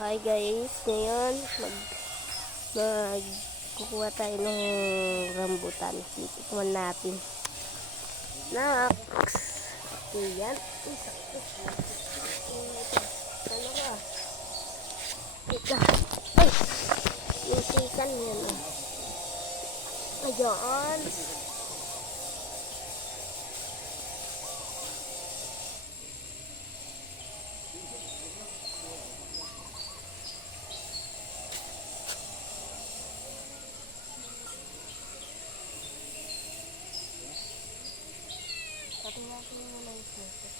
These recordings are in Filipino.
Hi guys, ngayon magkukuha tayo ng rambutan. Titikman natin. Naks! Ayan. Ano ba? Ika. Ay! Yung sikan yan. Ayan. Natin muna yung sikan.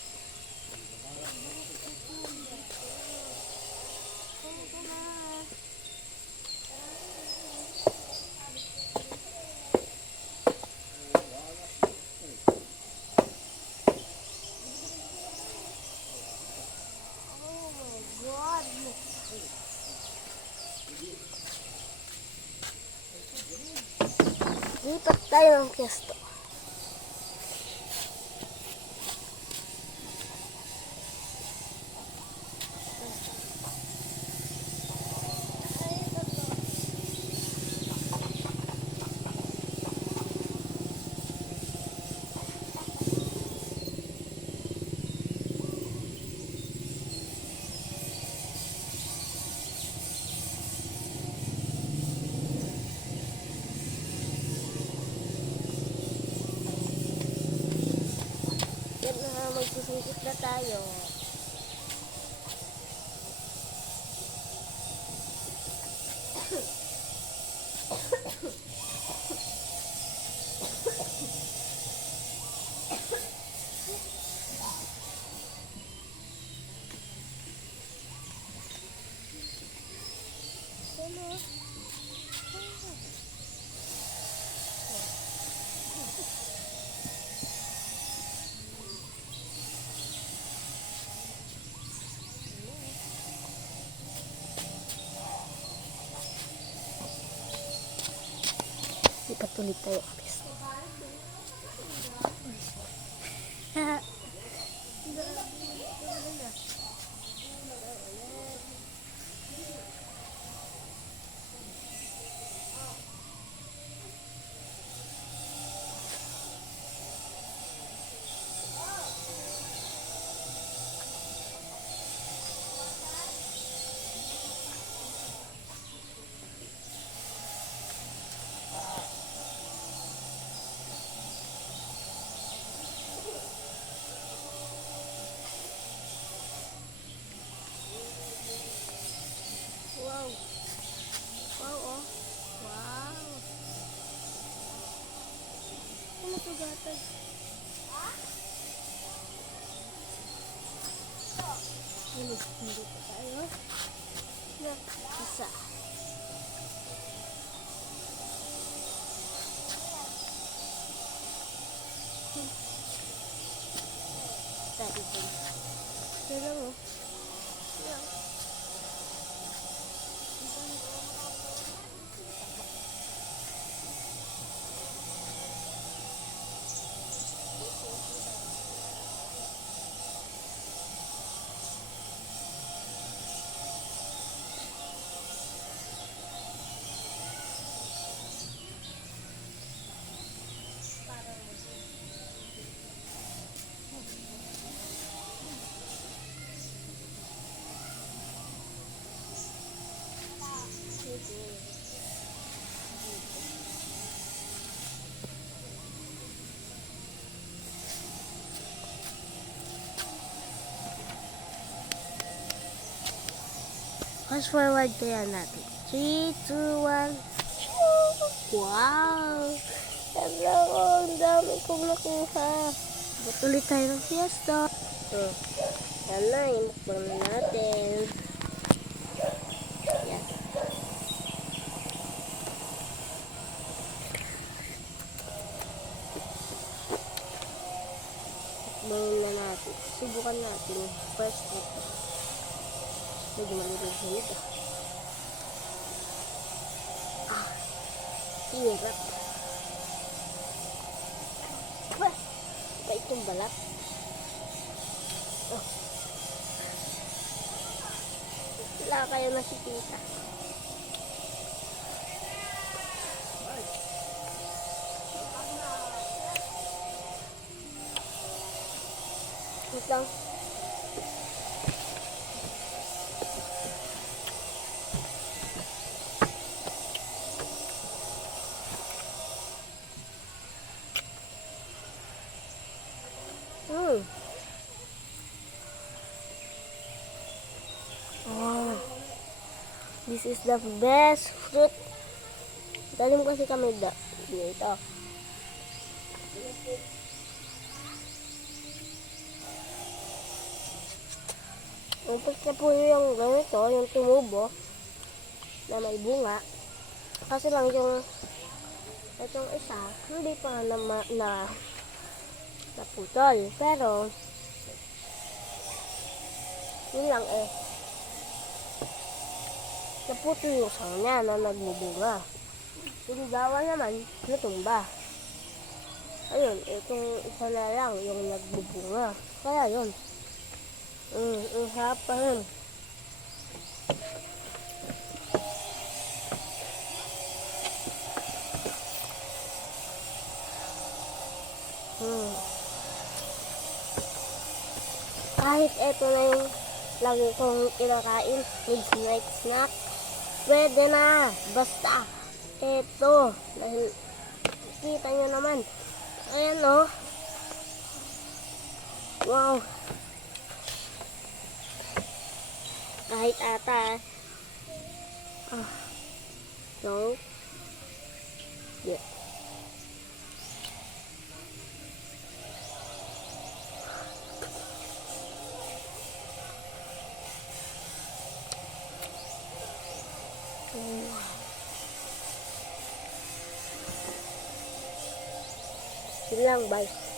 Lipat tayo ng pwesto. Yan na, magsusungkit na tayo. Lipat ulit tayo. Wow. Wow, oh. Wow. Ano ito gatag? Hindi pa tayo. Na, isa. Tadi din. Ito lang, oh. Yan. Fast forward kaya natin. 3, 2, 1. Wow! Hello! Ang dami kong nakuha. Ba't ulit tayo ng fiesta? Yan na, imukbang na natin. Yan. Imukbang na natin. Subukan natin. First ito. Medyo malulog na ito. Hirap. Ba itong balat? Oh. Wala kayo nakikita. Wait lang. Oh, this is the best fruit. Talim kasi kami dito. Upos na po yung ganito, yung tumubo na may bunga. Kasi lang yung itong isa, hindi pa naputol. Pero, yun lang eh. Naputol yung sanga niya na nagbubunga. Yung dawa naman, natumba. Ayun, itong isa na lang yung nagbubunga. Kaya yun. Ang sarap pa yun. Kahit ito na yung lagi kong kinakain, midnight snack, pwede na. Basta, ito. Dahil, kita nyo naman. Ayan o. Wow. Kahit ata. So, yeah. Yun lang, bye.